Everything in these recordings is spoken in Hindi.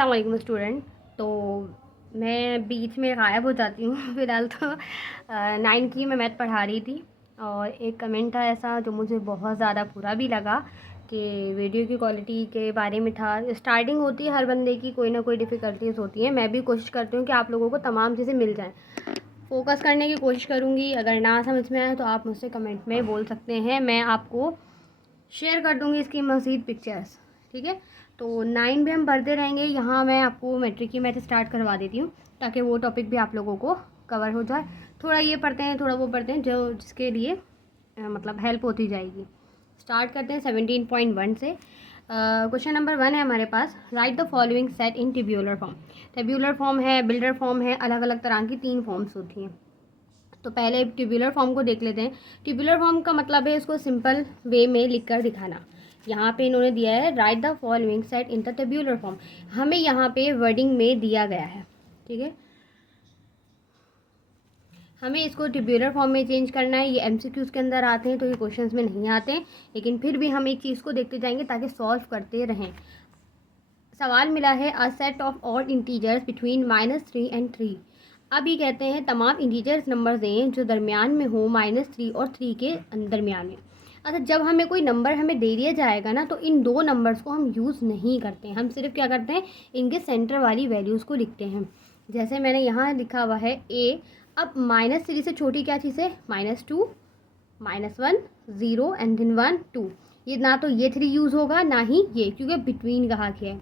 अस्सलाम वालेकुम स्टूडेंट। तो मैं बीच में गायब हो जाती हूँ फ़िलहाल तो 9th की मैं मैथ पढ़ा रही थी और एक कमेंट था ऐसा जो मुझे बहुत ज़्यादा बुरा भी लगा कि वीडियो की क्वालिटी के बारे में था। स्टार्टिंग होती है, हर बंदे की कोई ना कोई डिफ़िकल्टीज़ होती हैं। मैं भी कोशिश करती हूँ कि आप लोगों को तमाम चीज़ें मिल जाएँ। फ़ोकस करने की कोशिश करूँगी। अगर ना समझ में आए तो आप मुझसे कमेंट में बोल सकते हैं, मैं आपको शेयर कर दूँगी इसकी मज़ीद पिक्चर्स। ठीक है, तो 9 भी हम पढ़ते रहेंगे। यहाँ मैं आपको मैट्रिक की मैथ स्टार्ट करवा देती हूँ ताकि वो टॉपिक भी आप लोगों को कवर हो जाए। थोड़ा ये पढ़ते हैं, थोड़ा वो पढ़ते हैं, जो जिसके लिए मतलब हेल्प होती जाएगी। स्टार्ट करते हैं 17.1 से। क्वेश्चन नंबर 1 है हमारे पास, write the following set in tabular form. Tabular form है, बिल्डर फॉर्म है, अलग अलग तरह की 3 फॉर्म्स होती हैं। तो पहले ट्यूबुलर फॉर्म को देख लेते हैं। ट्यूबुलर फॉर्म का मतलब है इसको सिंपल वे में लिखकर दिखाना। यहाँ पे इन्होंने दिया है right the following set in the tabular form. हमें यहाँ पे वर्डिंग में दिया गया है, ठीक है। हमें इसको ट्यूबुलर फॉर्म में चेंज करना है। ये एमसीक्यूज़ के अंदर आते हैं तो ये क्वेश्चंस में नहीं आते हैं, लेकिन फिर भी हम एक चीज़ को देखते जाएंगे ताकि सॉल्व करते रहें। सवाल मिला है a set of all integers between -3 and 3। अब ये कहते हैं तमाम इंटीजर्स नंबर दें जो दरमियान में हो -3 और 3 के दरमियान में। अच्छा, जब हमें कोई नंबर हमें दे दिया जाएगा ना, तो इन दो नंबर्स को हम यूज़ नहीं करते हैं। हम सिर्फ क्या करते हैं, इनके सेंटर वाली वैल्यूज़ को लिखते हैं। जैसे मैंने यहाँ लिखा हुआ है ए। अब -3 से छोटी क्या चीज़ है, -2, -1, 0 एंड देन 1 2। ये ना तो ये 3 यूज़ होगा ना ही ये, क्योंकि बिटवीन कहा गया है।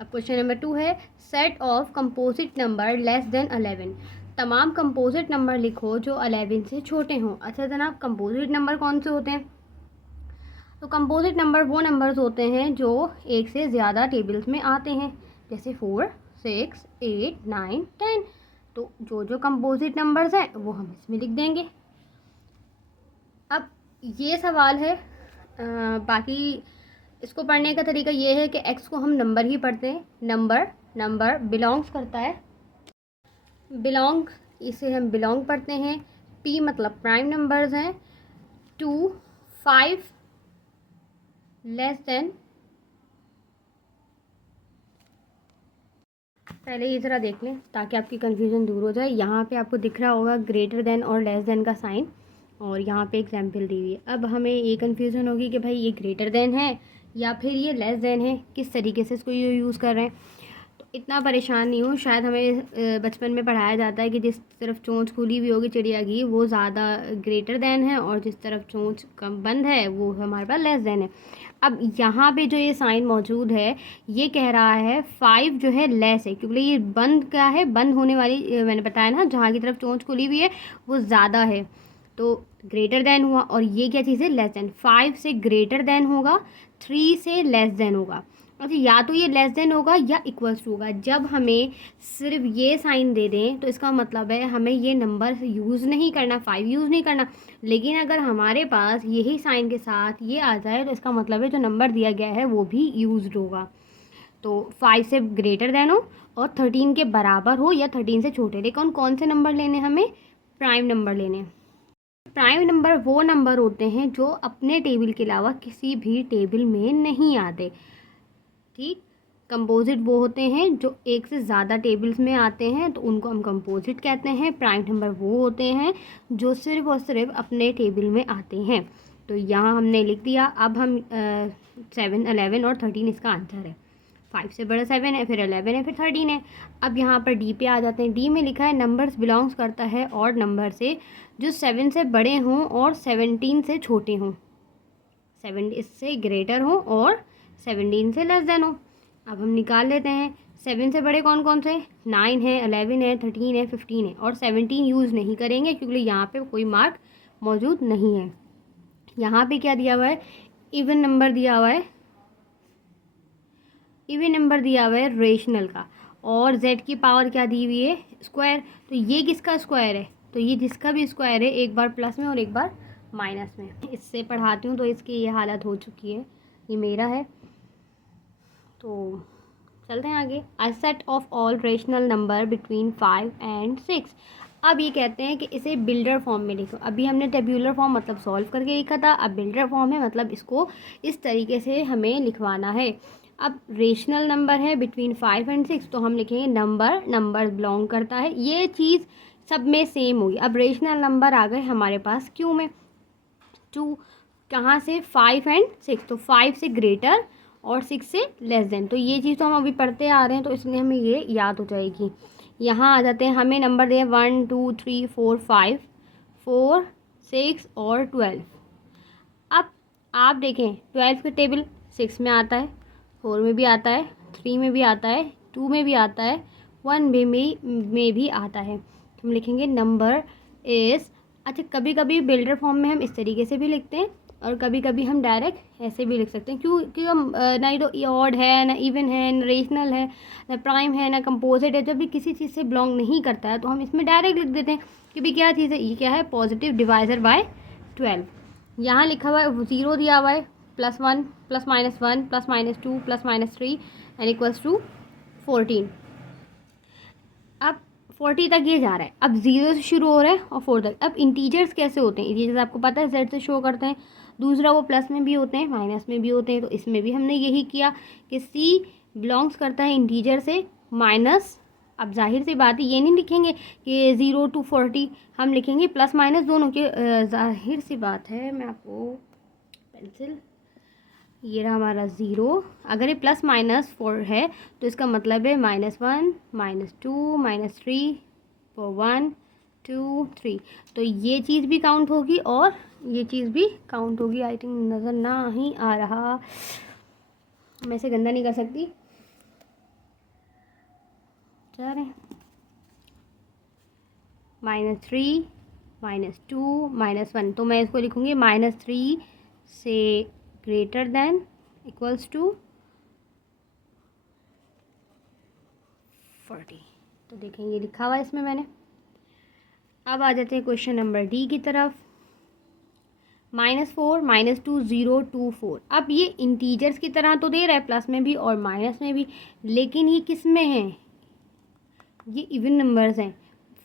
अब क्वेश्चन नंबर 2 है, set of composite number less than 11। तमाम कंपोजिट नंबर लिखो जो 11 से छोटे हों। अच्छा जनाब, कंपोजिट नंबर कौन से होते हैं? तो कंपोजिट नंबर वो नंबर्स होते हैं जो एक से ज़्यादा टेबल्स में आते हैं, जैसे 4, 6, 8, 9, 10। तो जो जो कंपोजिट नंबर्स हैं वो हम इसमें लिख देंगे। अब ये सवाल है, बाकी इसको पढ़ने का तरीका ये है कि एक्स को हम नंबर ही पढ़ते हैं। नंबर बिलोंग्स करता है, बिलोंग, इसे हम बिलोंग पढ़ते हैं। पी मतलब प्राइम नंबर्स हैं। 2, 5 लेस देन, पहले ये ज़रा देख लें ताकि आपकी कन्फ्यूज़न दूर हो जाए। यहाँ पे आपको दिख रहा होगा ग्रेटर देन और लेस देन का साइन, और यहाँ पे एग्जाम्पल दी हुई है। अब हमें ये कन्फ्यूज़न होगी कि भाई ये ग्रेटर देन है या फिर ये लेस देन है, किस तरीके से इसको ये यूज़ कर रहे हैं। तो इतना परेशान नहीं हूँ। शायद हमें बचपन में पढ़ाया जाता है कि जिस तरफ चोंच खुली हुई होगी चिड़िया की वो ज़्यादा ग्रेटर देन है, और जिस तरफ चोंच कम बंद है वो हमारे पास लेस देन है। अब यहाँ पे जो ये साइन मौजूद है ये कह रहा है 5 जो है लेस है, क्योंकि ये बंद क्या है, बंद होने वाली, मैंने बताया ना जहाँ की तरफ चोंच खुली हुई है वो ज़्यादा है, तो ग्रेटर देन हुआ। और ये क्या चीज़ है, लेस देन। 5 से ग्रेटर देन होगा, 3 से लेस देन होगा। अच्छा, या तो ये लेस देन होगा या इक्वल्स टू होगा। जब हमें सिर्फ ये साइन दे दें तो इसका मतलब है हमें ये नंबर यूज़ नहीं करना, 5 यूज़ नहीं करना। लेकिन अगर हमारे पास यही साइन के साथ ये आ जाए तो इसका मतलब है जो नंबर दिया गया है वो भी यूज्ड होगा। तो 5 से ग्रेटर देन हो और 13 के बराबर हो या 13 से छोटे। लेकिन कौन से नंबर लेने, हमें प्राइम नंबर लेने। प्राइम नंबर वो नंबर होते हैं जो अपने टेबल के अलावा किसी भी टेबल में नहीं आते, ठीक। कंपोजिट वो होते हैं जो एक से ज़्यादा टेबल्स में आते हैं, तो उनको हम कंपोजिट कहते हैं। प्राइम नंबर वो होते हैं जो सिर्फ और सिर्फ अपने टेबल में आते हैं। तो यहाँ हमने लिख दिया। अब हम 7, 11 और 13 इसका आंसर है। 5 से बड़ा 7 है, फिर 11 है, फिर 13 है। अब यहाँ पर डी पे आ जाते हैं। डी में लिखा है नंबर्स बिलोंग्स करता है ऑड नंबर से जो 7 से बड़े हों और 17 से छोटे हों, 7 इससे ग्रेटर हो और 17 से लेस देन हो। अब हम निकाल लेते हैं 7 से बड़े कौन कौन से, 9 है, 11 है, 13 है, 15 है, और 17 यूज़ नहीं करेंगे क्योंकि यहाँ पे कोई मार्क मौजूद नहीं है। यहाँ पे क्या दिया हुआ है, इवन नंबर दिया हुआ है, इवन नंबर दिया हुआ है रेशनल का, और z की पावर क्या दी हुई है, स्क्वायर। तो ये किसका स्क्वायर है, तो ये जिसका भी स्क्वायर है, एक बार प्लस में और एक बार माइनस में। इससे पढ़ाती हूँ तो इसकी ये हालत हो चुकी है। ये मेरा है, तो चलते हैं आगे। A set of all rational number between 5 and 6। अब ये कहते हैं कि इसे बिल्डर फॉर्म में लिखो। अभी हमने टेब्यूलर फॉर्म मतलब सॉल्व करके लिखा था, अब बिल्डर फॉर्म है मतलब इसको इस तरीके से हमें लिखवाना है। अब रेशनल नंबर है बिटवीन 5 एंड 6, तो हम लिखेंगे नंबर बिलोंग करता है, ये चीज़ सब में सेम होगी। अब रेशनल नंबर आ गए हमारे पास क्यू में, 2 कहाँ से, 5 एंड 6, तो 5 से ग्रेटर और 6 से लेस देन, तो ये चीज़ तो हम अभी पढ़ते आ रहे हैं, तो इसलिए हमें ये याद हो जाएगी। यहाँ आ जाते हैं, हमें नंबर दिए 1 2 3 4 5, 4 6 और 12। अब आप देखें 12 का टेबल 6 में आता है, 4 में भी आता है, 3 में भी आता है, 2 में भी आता है, 1 में भी आता है। तो हम लिखेंगे नंबर इज़, अच्छा कभी कभी बिल्डर फॉर्म में हम इस तरीके से भी लिखते हैं और कभी कभी हम डायरेक्ट ऐसे भी लिख सकते हैं, क्योंकि हम ना ही तो ऑड है, ना इवन है, ना रेशनल है, ना प्राइम है, ना कंपोजिट है। जब भी किसी चीज़ से बिलोंग नहीं करता है तो हम इसमें डायरेक्ट लिख देते हैं कि भाई क्या चीज़ है, ये क्या है, पॉजिटिव डिवाइजर बाय 12। यहाँ लिखा हुआ है 0 दिया हुआ है, +1 +-1 +-2 +-3 एंड इक्वल्स टू 14। अब 40 तक ये जा रहा है, अब 0 से शुरू हो रहा है और 4 तक। अब इंटीजर्स कैसे होते हैं, इंटीजर्स आपको पता है Z से शो करते हैं, दूसरा वो प्लस में भी होते हैं, माइनस में भी होते हैं। तो इसमें भी हमने यही किया कि C बिलोंग्स करता है इंटीजर से माइनस। अब जाहिर सी बात है ये नहीं लिखेंगे कि 0 to 40, हम लिखेंगे प्लस माइनस दोनों के। जाहिर सी बात है, मैं आपको पेंसिल, ये रहा हमारा 0, अगर ये +-4 है तो इसका मतलब है -1 -2 -3 1 2 3, तो ये चीज़ भी काउंट होगी और ये चीज़ भी काउंट होगी। आई थिंक नज़र ना ही आ रहा, मैं इसे गंदा नहीं कर सकती, चल रहे -3 -2 -1, तो मैं इसको लिखूँगी -3 से ग्रेटर देन इक्वल्स टू 40। तो देखें ये लिखा हुआ है इसमें मैंने। अब आ जाते हैं क्वेश्चन नंबर डी की तरफ। -4 -2 0 2 4। अब ये इंटीजर्स की तरह तो दे रहा है, प्लस में भी और माइनस में भी, लेकिन ये किस में है, ये इवन नंबर्स हैं।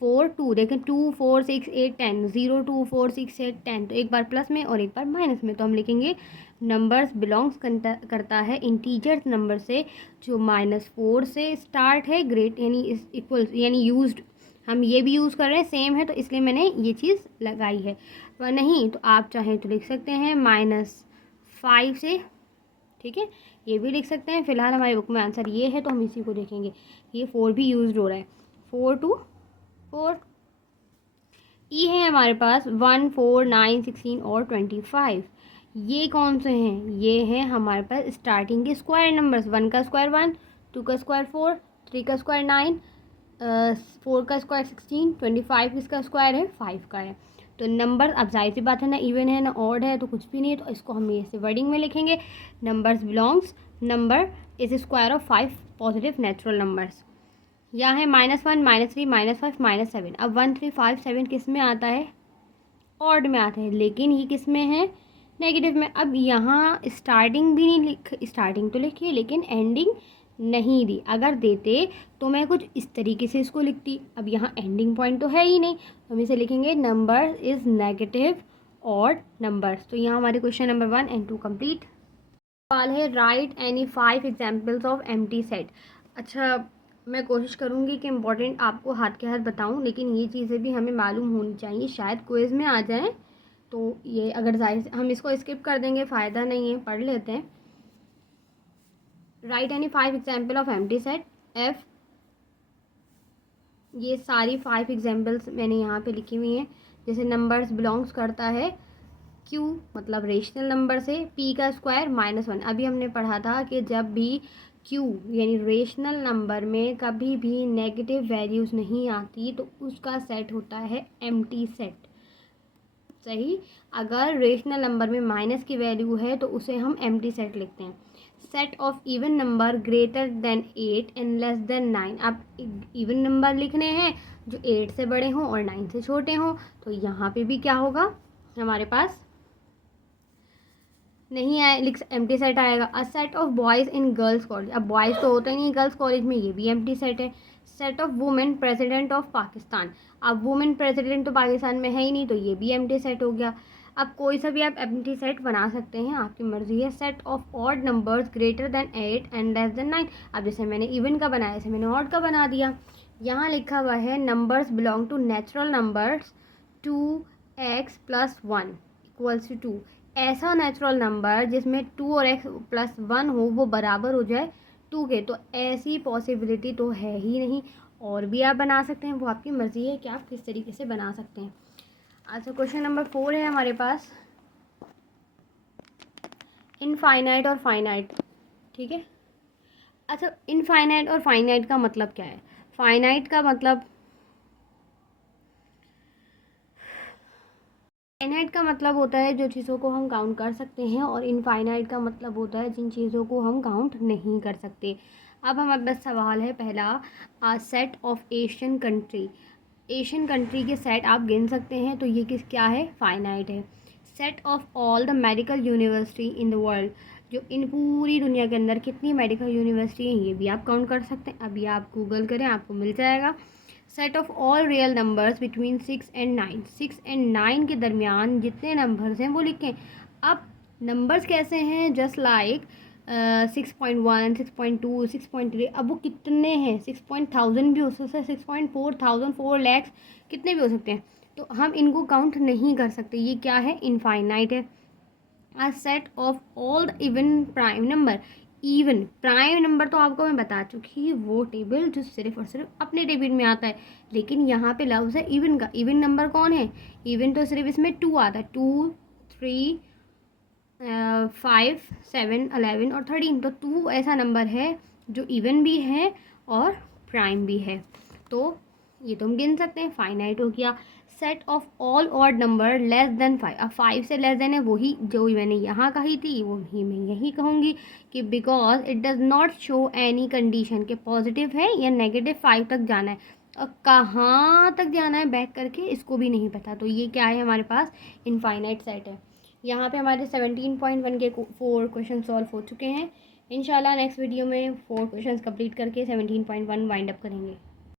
4 2, देखें 2 4 6 8 10, 0 2 4 6 8 10, तो एक बार प्लस में और एक बार माइनस में। तो हम लिखेंगे नंबर्स बिलोंग्स करता है इंटीजर्स नंबर से जो -4 से स्टार्ट है, ग्रेट यानी इक्वल्स यानी यूज्ड, हम ये भी यूज़ कर रहे हैं, सेम है, तो इसलिए मैंने ये चीज़ लगाई है। वह नहीं तो आप चाहें तो लिख सकते हैं -5 से, ठीक है, ये भी लिख सकते हैं। फिलहाल हमारी बुक में आंसर ये है, तो हम इसी को देखेंगे। ये 4 भी यूज्ड हो रहा है, 4 to 4। ई है हमारे पास 1 4 9 16 और 25। ये कौन से हैं, ये हैं हमारे पास स्टार्टिंग के स्क्वायर नंबर्स। 1 का स्क्वायर 1, 2 का स्क्वायर 4, 3 का स्क्वायर 9, 4 का स्क्वायर 16, 25 किसका स्क्वायर है, 5 का है। तो नंबर, अब जाहिर सी बात है ना इवन है ना ऑड है, तो कुछ भी नहीं है, तो इसको हम ऐसे वर्डिंग में लिखेंगे, numbers belongs, number is square of 5 positive natural numbers. यहाँ है -1 -3 -5 -7। अब 1 3 5 7 किस में आता है, ऑड में आता है, लेकिन ये किस में है, नेगेटिव में। अब यहाँ स्टार्टिंग भी नहीं स्टार्टिंग तो लिखी है लेकिन एंडिंग नहीं दी, अगर देते तो मैं कुछ इस तरीके से इसको लिखती। अब यहाँ एंडिंग पॉइंट तो है ही नहीं, तो हम इसे लिखेंगे number is negative odd numbers. तो यहाँ हमारे क्वेश्चन नंबर 1 एंड 2 कंप्लीट। सवाल है right any 5 examples of empty set. अच्छा, मैं कोशिश करूँगी कि इम्पॉर्टेंट आपको हाथ के हाथ बताऊँ, लेकिन ये चीज़ें भी हमें मालूम होनी चाहिए, शायद क्विज़ में आ जाएँ। तो ये अगर जाहिर हम इसको स्किप कर देंगे, फ़ायदा नहीं है, पढ़ लेते हैं। Right any 5 example of empty set F. ये सारी 5 एग्जाम्पल्स मैंने यहाँ पे लिखी हुई हैं। जैसे नंबर्स बिलोंग्स करता है क्यू, मतलब रेशनल नंबर से, पी का स्क्वायर -1। अभी हमने पढ़ा था कि जब भी क्यू यानी रेशनल नंबर में कभी भी नेगेटिव वैल्यूज़ नहीं आती तो उसका सेट होता है एम्प्टी सेट। सही, अगर रेशनल नंबर में माइनस की वैल्यू है तो उसे हम एम्प्टी सेट लिखते हैं। Set of even number greater than 8 and less than 9। अब इवन नंबर लिखने हैं जो 8 से बड़े हों और 9 से छोटे हों, तो यहाँ पे भी क्या होगा, हमारे पास नहीं आए, लिख एम्प्टी सेट आएगा। A set of boys in girls college. अब बॉयज़ तो होता ही नहीं गर्ल्स कॉलेज में, ये भी एम्प्टी सेट है। Set of women president of Pakistan. अब वुमेन प्रेसिडेंट तो पाकिस्तान में है ही नहीं, तो ये भी एम्प्टी सेट हो गया। अब कोई सा भी आप एम्प्टी सेट बना सकते हैं, आपकी मर्ज़ी है। Set of odd numbers greater than 8 and less than 9। अब जैसे मैंने इवन का बनाया, जैसे मैंने ऑड का बना दिया। यहाँ लिखा हुआ है numbers belong to natural numbers 2x + 1 = 2। ऐसा नेचुरल नंबर जिसमें 2 और x + 1 हो वो बराबर हो जाए 2 के, तो ऐसी पॉसिबिलिटी तो है ही नहीं। और भी आप बना सकते हैं, वो आपकी मर्ज़ी है कि आप किस तरीके से बना सकते हैं। अच्छा, क्वेश्चन नंबर 4 है हमारे पास, इनफाइनाइट और फाइनाइट। ठीक है। अच्छा, इनफाइनाइट और फाइनाइट का मतलब क्या है? फाइनाइट का मतलब होता है जो चीज़ों को हम काउंट कर सकते हैं, और इनफाइनाइट का मतलब होता है जिन चीज़ों को हम काउंट नहीं कर सकते। अब हमारे पास सवाल है पहला, set of Asian country. Asian country के सेट आप गिन सकते हैं, तो ये क्या है? फाइनाइट है। Set of all the medical university in the world, जो इन पूरी दुनिया के अंदर कितनी मेडिकल यूनिवर्सिटी हैं ये भी आप काउंट कर सकते हैं। अभी आप गूगल करें, आपको मिल जाएगा। Set of all real numbers between 6 and 9, 6 and 9 के दरमियान जितने नंबर्स हैं वो लिखें। अब नंबर्स कैसे हैं? Just like 6.1, 6.2, 6.3। अब वो कितने हैं? 6,000 भी हो सकता है, 6,400, 4 लैक्स, कितने भी हो सकते हैं, तो हम इनको काउंट नहीं कर सकते। ये क्या है? इनफाइनाइट है। A set of all the even prime number. Even prime number तो आपको मैं बता चुकी, वो टेबल जो सिर्फ और सिर्फ अपने टेबल में आता है, लेकिन यहाँ पे लफ्ज़ है इवन का। इवन नंबर कौन है? इवन तो सिर्फ इसमें 2 आता है, 2, 3, 5, 7, 11 और 13। तो 2 ऐसा नंबर है जो इवन भी है और प्राइम भी है, तो ये तो हम गिन सकते हैं, फाइनाइट हो गया। Set of all odd number less than 5। अब 5 से लेस देन है, वही जो मैंने यहाँ कही थी वही मैं यही कहूँगी कि because it does not show any condition के पॉजिटिव है या नेगेटिव 5 तक जाना है, और कहाँ तक जाना है बैक करके इसको भी नहीं पता। तो ये क्या है? हमारे पास इनफाइनाइट सेट है। यहाँ पे हमारे 17.1 के 4 क्वेश्चन सॉल्व हो चुके हैं। इंशाल्लाह नेक्स्ट वीडियो में 4 क्वेश्चंस कंप्लीट करके 17.1 वाइंड अप करेंगे।